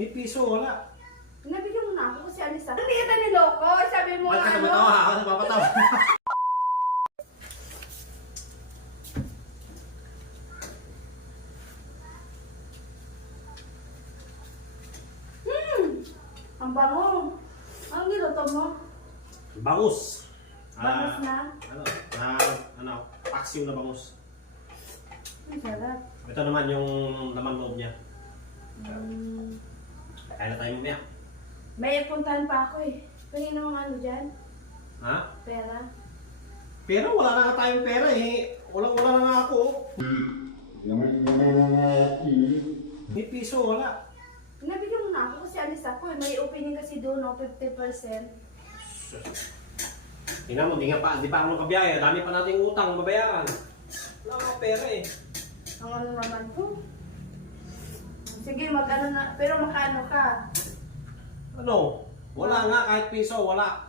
May piso, wala. Nabigyan mo na ako kasi alis ako. Hindi kita niloko. Sabi mo Ba't ka tumatawa ha? Ako napapatawa. Ang bango. Ang niluto mo? Bangus. Bangus na? Ano, paksiw na bangus. Ang sarap. Ito naman yung laman loob niya. Kaya na tayo mamaya. May puntahan pa ako eh. Pahingin mo ano dyan? Ha? Pera. Pero wala na nga tayong pera eh. Wala na nga ako. May piso, wala. Nabigyan mo na ako kasi alis ako eh. May opening kasi doon, no? 50%. Tingnan mo, di pa ako nakabiyahe. Dami pa nating utang, mabayaran. Wala akong pera eh. Ang ano naman po? Sige, mag-ano na. Pero makano ka? Ano? Wala nga, kahit piso, wala.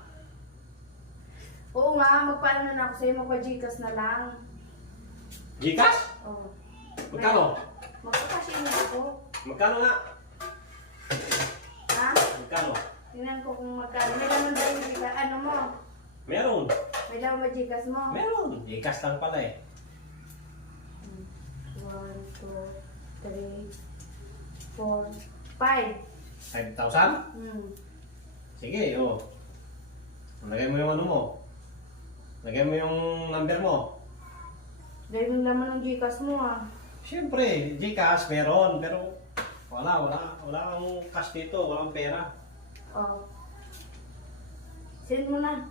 Oo nga, magpaano na ako sa'yo. Magpa-Gcash na lang. Gcash? Oo. Magkano? Magpa-cash in ako. Magkano nga? Ha? Magkano? Tingnan ko kung magkano. May laman ba yung Gcash? Ano mo? Meron. May laman ba Gcash mo? Meron. Gcash lang pala eh. 1, 2, 3, 4, 5. 5,000? Sige, oh. Lagay mo yung ano mo. Lagay mo yung number mo. Dahil yung laman ng Gcash mo ah. Siyempre, Gcash meron, pero wala kang cash dito, walang pera. Oh. Send mo na.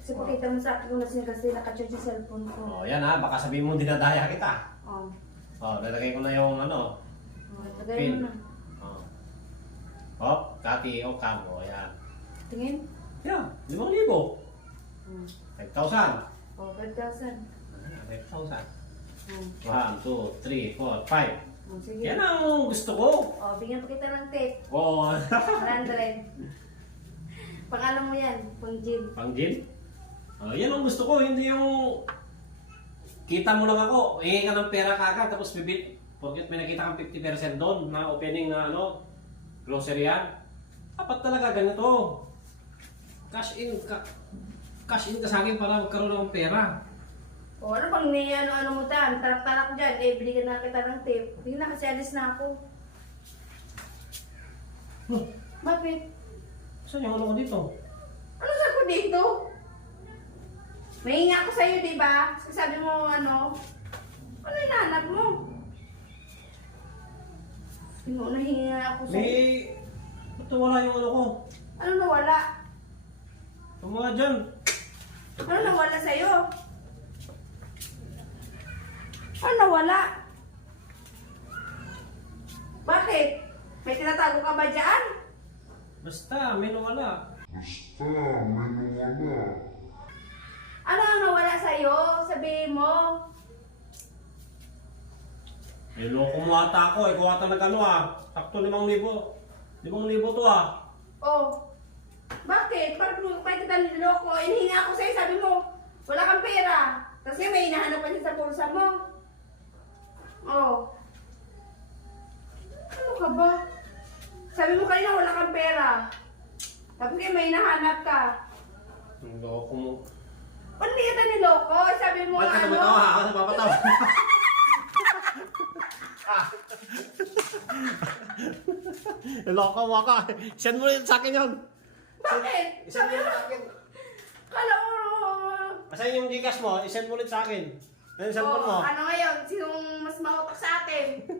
Kasi pakita mo sa akin kung nasaan kasi nakacharge yung cellphone ko. Oh, yan ha, baka sabihin mo dinadaya kita. Oh. Oh, lalagay ko na yung ano. Tagay Pin. mo na. Oh. Oh, Kati, o Kamo, yan. Tingin? Yan, 5,000. 5,000. Oh, 5,000. 5,000. 1, 2, 3, 4, 5. Sige. Yan ang gusto ko. Oh, bigyan pa kita ng tip. Oo. 100. Pang-ano mo yan? Pang-gym. Pang gin? Oh, yan ang gusto ko, hindi yung kita mo lang ako, hingi ka ng pera kagad tapos bibit. Porket may nakita kang 50% doon na opening na ano, grocery yan. Dapat talaga ganito. Cash in ka sa akin para magkaroon ng pera. O ano pang ano mo tan? Tarak-tarak dyan. Eh, bigyan na kita ng tip. Hindi na kasi alis na ako. Bakit? Saan yung ano ko dito? Ano sa ko dito? Mahinga ako sa'yo, di ba? Kasi sabi mo, ano hinahanap mo? Nahinga ako sa'yo. Ba't wala yung ano ko? Ano nawala? Yung mga dyan. Ano nawala sa'yo? Ano nawala? Bakit? May tinatago ka ba dyan? Basta, may nawala. Ano ang nawala sa'yo? Sabihin mo. Niloko mo ata ako, ikaw ata nag-ano sakto 5,000. 5,000 to Oh. Bakit? Bakit kita niloloko? Hinihinga ako sa'yo, sabi mo, wala kang pera. Kasi may hinahanap ka din sa pulsa mo. Oh. Ano ka ba? Sabi mo kanina wala kang pera. Tapos kayo may hinahanap ka. Niloko mo. Ba't hindi kita niloko? Sabi mo Ba't ka tumatawa ha? Ako napapatawa. Niloko mo ako. Send mo rin sa akin yun. Bakit? Isend mo rin sa akin. Kala mo. Asan yung Gcash mo? Isend mo rin sa akin. Ano yung cellphone mo? Ano ngayon? Sinong mas mautak sa atin?